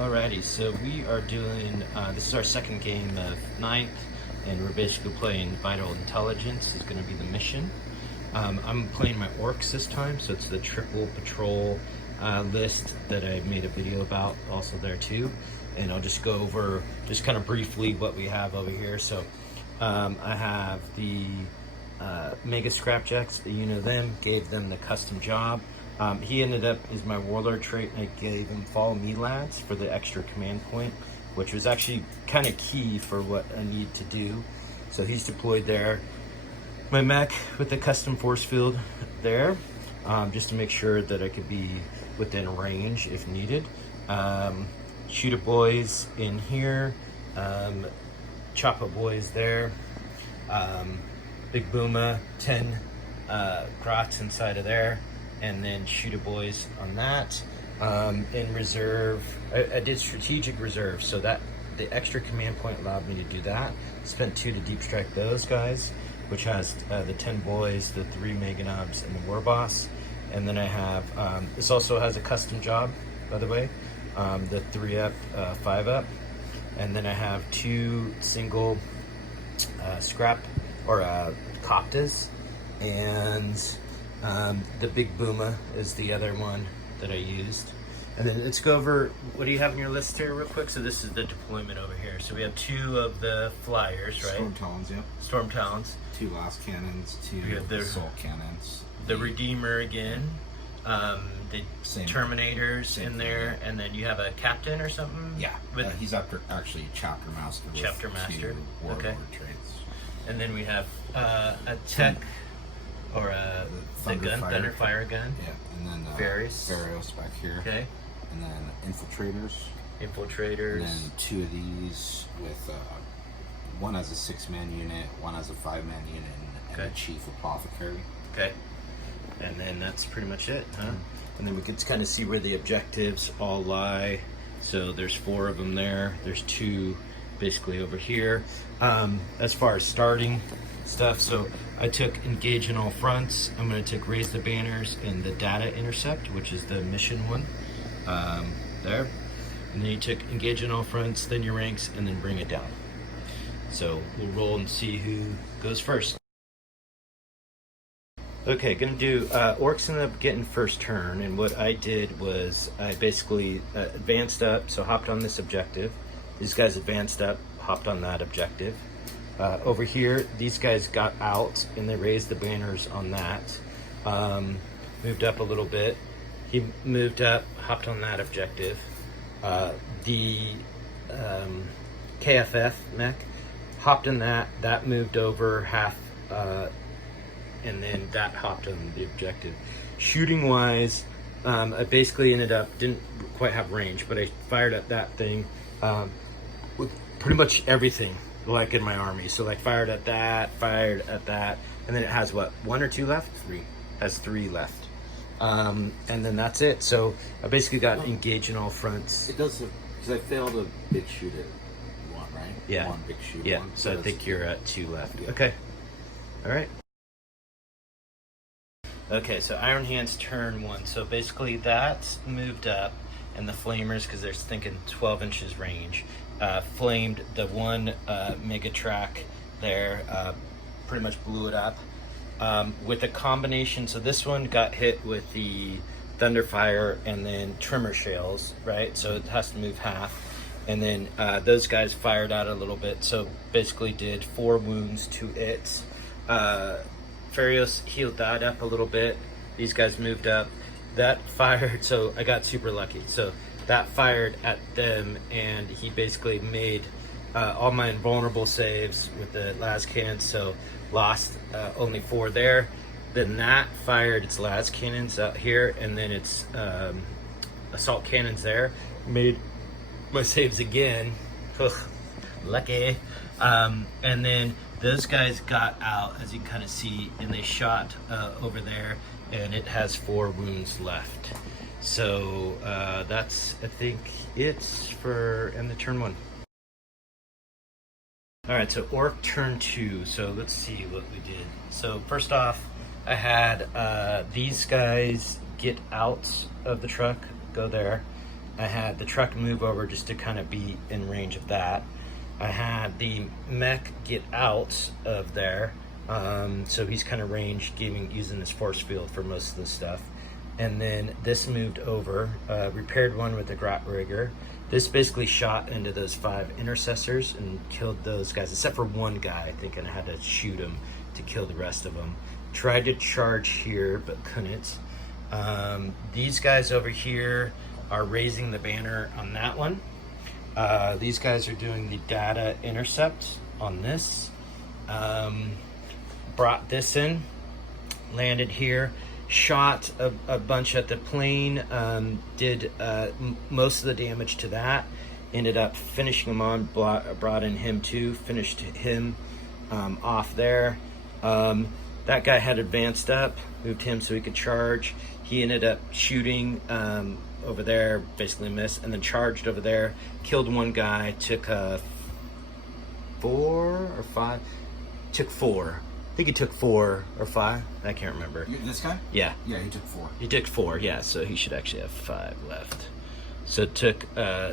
Alrighty, so we are doing, this is our second game of 9th, and we're basically playing Vital Intelligence is going to be the mission. I'm playing my Orks this time, so it's the Triple Patrol list that I made a video about also there too. And I'll just go over, just kind of briefly what we have over here. So I have the Mega Scrapjacks, you know them, gave them the custom job. He ended up is my warlord trait, and I gave him follow me lads for the extra command point, which was actually kind of key for what I need to do. So he's deployed there. My mech with the custom force field there, just to make sure that I could be within range if needed. Shooter boys in here, chopper boys there, big booma, 10 grots inside of there. And then shooter boys on that. In reserve, I did strategic reserve, so that the extra command point allowed me to do that. Spent 2 to deep strike those guys, which has the 10 boys, the 3 mega knobs, and the war boss. And then I have this also has a custom job, by the way, the 3 up, 5 up, and then I have 2 single scrap or coptas, and the big booma is the other one that I used. And then let's go over, what do you have in your list here real quick? So this is the deployment over here. So we have 2 of the flyers, right? Storm Talons, yep. Storm Talons. 2 last cannons, 2 assault cannons. The Redeemer again. The Same. Terminators Same in there. thing. And then you have a captain or something? Yeah, he's actually chapter master. Chapter master, 2 warlord okay. traits. And then we have a tech, or a Thunderfire gun. Yeah, and then Various back here. Okay. And then infiltrators. Infiltrators. And then 2 of these with one has a 6-man unit, one has a 5-man unit, and a chief apothecary. Okay. And then that's pretty much it, huh? And then we can kind of see where the objectives all lie. So there's 4 of them there. There's 2 basically over here. As far as starting stuff, so I took engage in all fronts. I'm going to take raise the banners and the data intercept, which is the mission one there. And then you took engage in all fronts, then your ranks, and then bring it down. So we'll roll and see who goes first. Okay, gonna do Orks ended up getting first turn, and what I did was I basically advanced up, so hopped on this objective. These guys advanced up, hopped on that objective. Over here, these guys got out and they raised the banners on that. Moved up a little bit. He moved up, hopped on that objective. The KFF mech hopped in that. That moved over half, and then that hopped on the objective. Shooting wise, I basically ended up, didn't quite have range, but I fired at that thing with pretty much everything like in my army. So like fired at that, and then it has what, 1 or 2 left? 3. Has 3 left. And then that's it. So I basically got engaged in all fronts. It does, because I failed a big shoot at 1, right? Yeah. 1 big shoot. Yeah, 1. so I think you're at 2 left. Yeah. Okay. All right. Okay, so Iron Hands Turn One. So basically that's moved up, and the flamers, because they're thinking 12 inches range, flamed the one mega track there, pretty much blew it up. With a combination, so this one got hit with the Thunderfire and then Trimmer Shells, right? So it has to move half. And then those guys fired out a little bit, so basically did 4 wounds to it. Farios healed that up a little bit. These guys moved up. That fired, so I got super lucky. So that fired at them, and he basically made all my invulnerable saves with the las cannons, so lost only 4 there. Then that fired its las cannons out here, and then its assault cannons there. Made my saves again. Ugh, lucky. And then those guys got out, as you can kind of see, and they shot over there, and it has 4 wounds left. So that's, I think, it for end the turn 1. All right, so Ork Turn 2. So let's see what we did. So first off, I had these guys get out of the truck, go there. I had the truck move over just to kind of be in range of that. I had the mech get out of there, so he's kind of range using this force field for most of the stuff. And then this moved over, repaired one with the Grot Rigger. This basically shot into those 5 intercessors and killed those guys, except for one guy, I think, and I had to shoot him to kill the rest of them. Tried to charge here, but couldn't. These guys over here are raising the banner on that one. These guys are doing the data intercept on this. Brought this in, landed here, shot a bunch at the plane, did most of the damage to that, ended up finishing him on, brought in him too, finished him off there. That guy had advanced up, moved him so he could charge. He ended up shooting over there, basically missed, and then charged over there, killed one guy, took 4 or 5, took 4. I think he took 4 or 5. I can't remember. This guy? Yeah. Yeah, he took 4. He took 4, yeah, so he should actually have 5 left. So took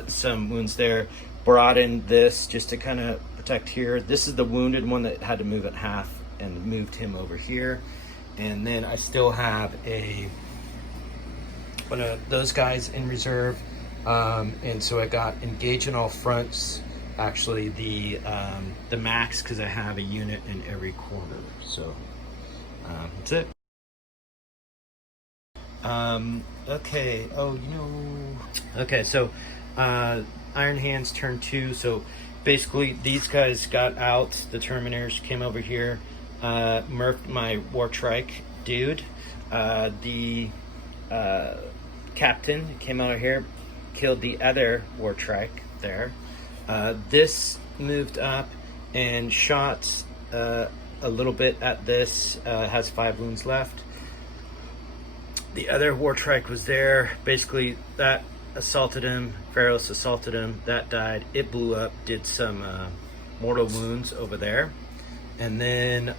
some wounds there. Brought in this just to kind of protect here. This is the wounded one that had to move it half and moved him over here. And then I still have one of those guys in reserve. And so I got engage in all fronts. Actually, the max, because I have a unit in every corner. So that's it. Okay. Oh, okay. So Iron Hands Turn 2. So basically, these guys got out. The Terminators came over here, murked my War Trike dude. The captain came over here, killed the other War Trike there. This moved up and shot a little bit at this, has 5 wounds left. The other War Trike was there. Basically, that assaulted him. Pharaohs assaulted him. That died. It blew up, did some mortal wounds over there. And then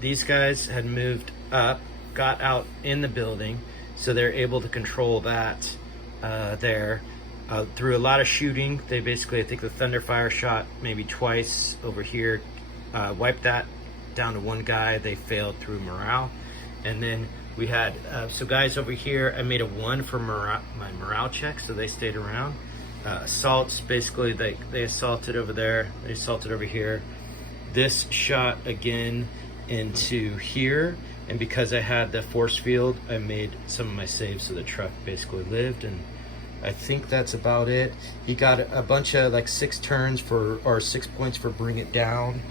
these guys had moved up, got out in the building, so they're able to control that there. Through a lot of shooting, they basically, I think the Thunderfire shot maybe twice over here, wiped that down to one guy. They failed through morale. And then we had, so guys over here, I made a 1 for my morale check, so they stayed around. Assaults, basically, they assaulted over there, they assaulted over here. This shot again into here, and because I had the force field, I made some of my saves so the truck basically lived, and I think that's about it. He got a bunch of like 6 turns or 6 points for bring it down.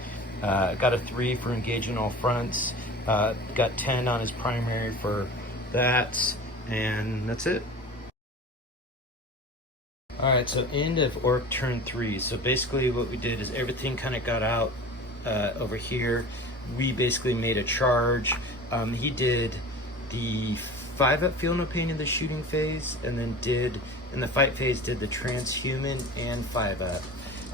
Got a 3 for engage in all fronts. Got 10 on his primary for that, and that's it. All right, so end of Ork Turn 3. So basically what we did is everything kind of got out over here. We basically made a charge. He did the 5-up feel no pain in the shooting phase, and then did in the fight phase did the transhuman and 5-up.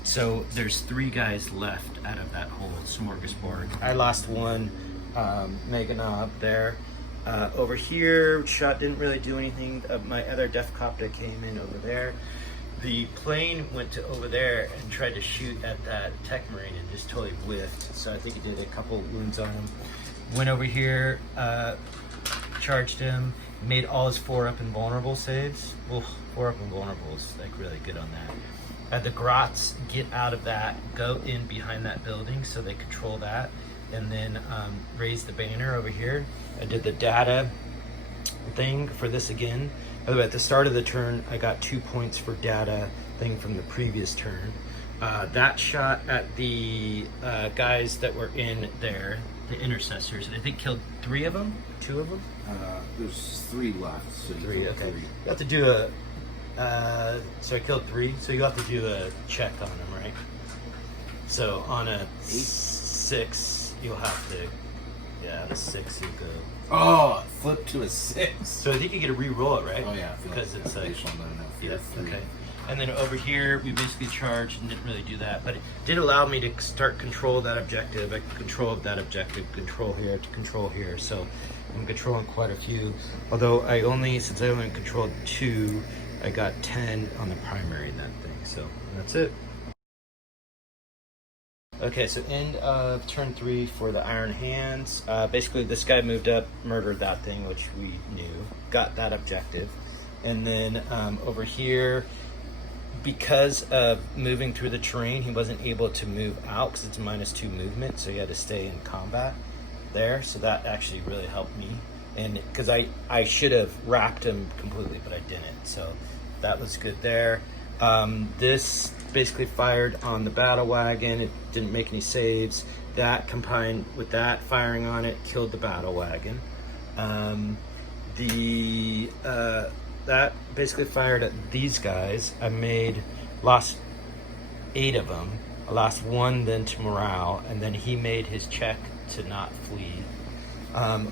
So there's 3 guys left out of that whole smorgasbord. I lost 1 Meganob there. Over here, shot didn't really do anything. My other Def Copter came in over there. The plane went to over there and tried to shoot at that Tech Marine and just totally whiffed. So I think he did a couple wounds on him. Went over here, charged him, made all his 4-up invulnerable saves. Oof, 4-up invulnerable is like really good on that. Had the Grots get out of that, go in behind that building so they control that, and then raise the banner over here. I did the data thing for this again. By the way, at the start of the turn, I got 2 points for data thing from the previous turn. That shot at the guys that were in there, the intercessors. I think killed 3 of them, 2 of them. There's 3 left. So 3, okay. You have to do a. So I killed 3. So you have to do a check on them, right? So on a 6, you'll have to. Yeah, on a 6 you go. Oh, flip to a 6. So I think you get to re-roll it, right? Oh yeah, because it's like. Yeah, okay. And then over here, we basically charged and didn't really do that, but it did allow me to start control that objective. I control that objective, control here. So I'm controlling quite a few. Although since I only controlled 2, I got 10 on the primary in that thing. So that's it. Okay, so end of turn 3 for the Iron Hands. Basically, this guy moved up, murdered that thing, which we knew, got that objective. And then over here, because of moving through the terrain, he wasn't able to move out because it's -2 movement, so he had to stay in combat there. So that actually really helped me. And because I should have wrapped him completely, but I didn't. So that was good there. This basically fired on the battle wagon. It didn't make any saves. That combined with that firing on it killed the battle wagon. That basically fired at these guys. Lost 8 of them. I lost 1 then to morale, and then he made his check to not flee.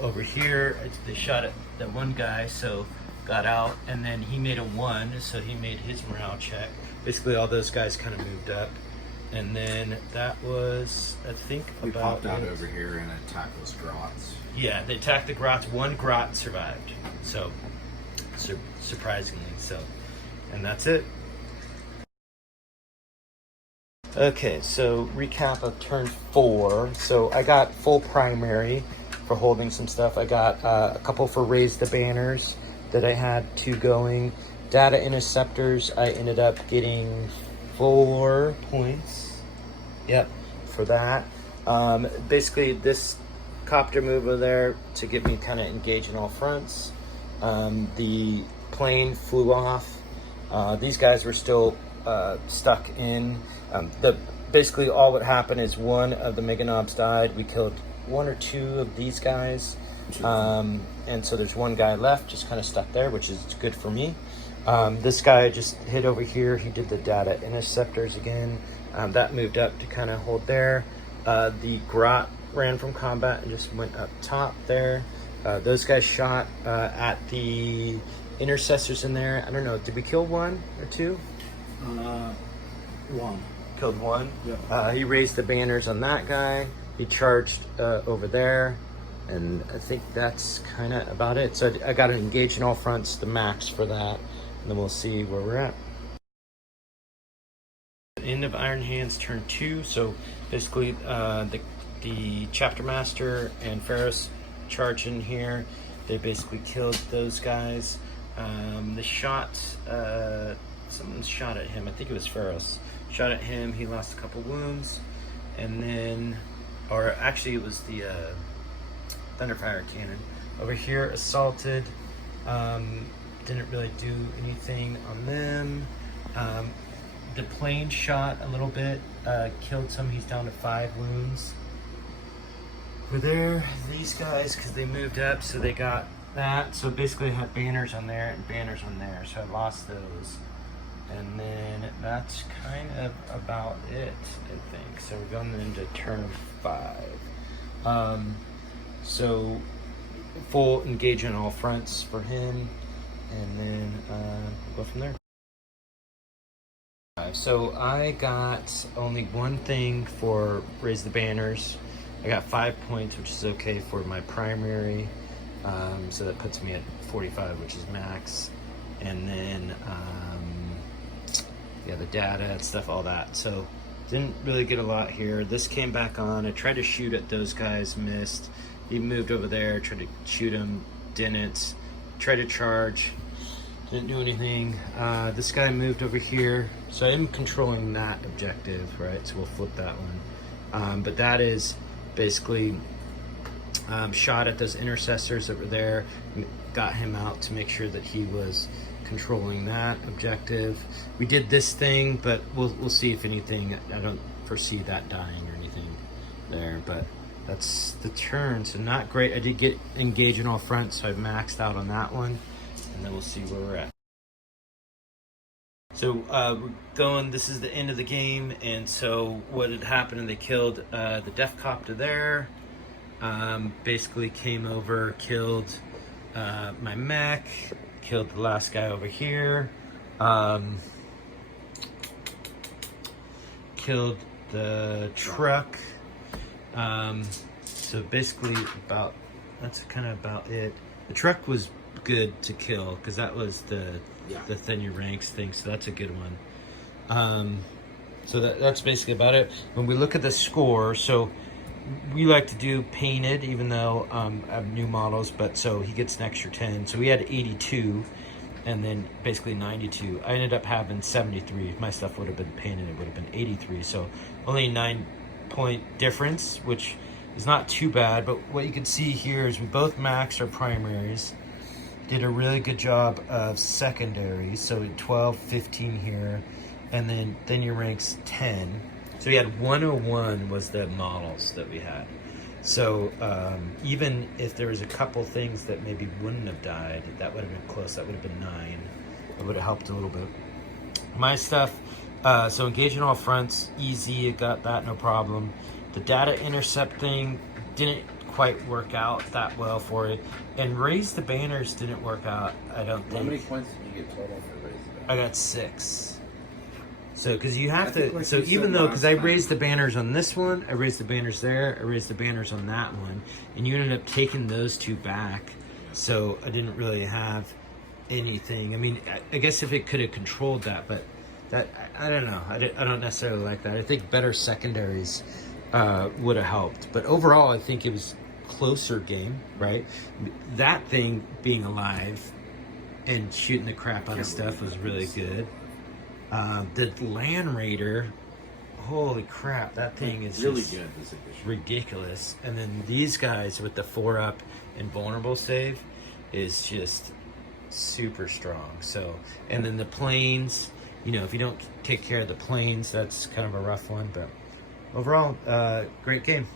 Over here, they shot at that one guy, so got out, and then he made a 1, so he made his morale check. Basically, all those guys kind of moved up, and then that was, I think, we about popped out over here and attacked those grots. Yeah, they attacked the grots. 1 grot survived, so surprisingly so, and that's it. Okay, so recap of turn 4. So I got full primary for holding some stuff. I got a couple for raise the banners that I had 2 going. Data interceptors, I ended up getting 4 points. Yep, for that. Basically, this copter move over there to get me kind of engaged in all fronts. The plane flew off. These guys were still stuck in. Basically, all what happened is 1 of the Mega Knobs died. We killed 1 or 2 of these guys. And so there's 1 guy left, just kind of stuck there, which is good for me. This guy just hit over here. He did the data interceptors again. That moved up to kind of hold there. The grot ran from combat and just went up top there. Those guys shot at the intercessors in there. I don't know, did we kill 1 or 2? 1. Killed 1? Yeah. He raised the banners on that guy. He charged over there. And I think that's kind of about it. So I got to engage in all fronts, the max for that. And then we'll see where we're at. End of Iron Hands turn 2. So basically the Chapter Master and Pharaohs charge in here. They basically killed those guys. The shot, someone shot at him. I think it was Pharaohs. Shot at him. He lost a couple wounds. And then, or actually it was the Thunderfire cannon. Over here, assaulted. Didn't really do anything on them. The plane shot a little bit, killed some. He's down to 5 wounds. Over there, these guys, because they moved up, so they got that. So basically I had banners on there and banners on there, so I lost those. And then that's kind of about it, I think. So we're going into turn 5. So full engagement on all fronts for him, and then we'll go from there. So I got only 1 thing for raise the banners. I got 5 points, which is okay for my primary. So that puts me at 45, which is max. And then yeah, the data and stuff, all that. So didn't really get a lot here. This came back on. I tried to shoot at those guys, missed. He moved over there, tried to shoot him, didn't. Tried to charge, didn't do anything. This guy moved over here, so I'm controlling that objective, right? So we'll flip that one. But that is basically shot at those intercessors that were there, got him out to make sure that he was controlling that objective. We did this thing, but we'll see if anything. I don't foresee that dying or anything there, but that's the turn. So not great. I did get engaged in all fronts, so I maxed out on that one, and then we'll see where we're at. So we're going, this is the end of the game, and so what had happened, and they killed the Death Copter there, basically came over, killed my mech, killed the last guy over here, killed the truck. So basically that's kind of about it. The truck was good to kill because that was the thin your ranks thing. So that's a good one. So that's basically about it. When we look at the score, so we like to do painted, even though I have new models. But so he gets an extra 10. So we had 82, and then basically 92. I ended up having 73. If my stuff would have been painted, it would have been 83. So only a 9-point difference, which is not too bad. But what you can see here is we both maxed our primaries. Did a really good job of secondaries. So 12, 15 here. And then your ranks 10. So we had 101 was the models that we had. So even if there was a couple things that maybe wouldn't have died, that would have been close. That would have been 9. It would have helped a little bit. My stuff, so engaging all fronts, easy. It got that, no problem. The data intercept thing didn't quite work out that well for it. And raise the banners didn't work out, I don't think. How many points did you get total for raise the banners? I got 6. So, because you have to, so even though, because I raised the banners on this one, I raised the banners there, I raised the banners on that one, and you ended up taking those 2 back. So I didn't really have anything. I mean, I guess if it could have controlled that, but that, I don't know. I don't necessarily like that. I think better secondaries would have helped. But overall, I think it was closer game, right? That thing being alive and shooting the crap out of stuff was really good. The Land Raider, holy crap, that thing is really just good this edition. Ridiculous. And then these guys with the 4-up and vulnerable save is just super strong. So, and then the planes, you know, if you don't take care of the planes, that's kind of a rough one. But overall, great game.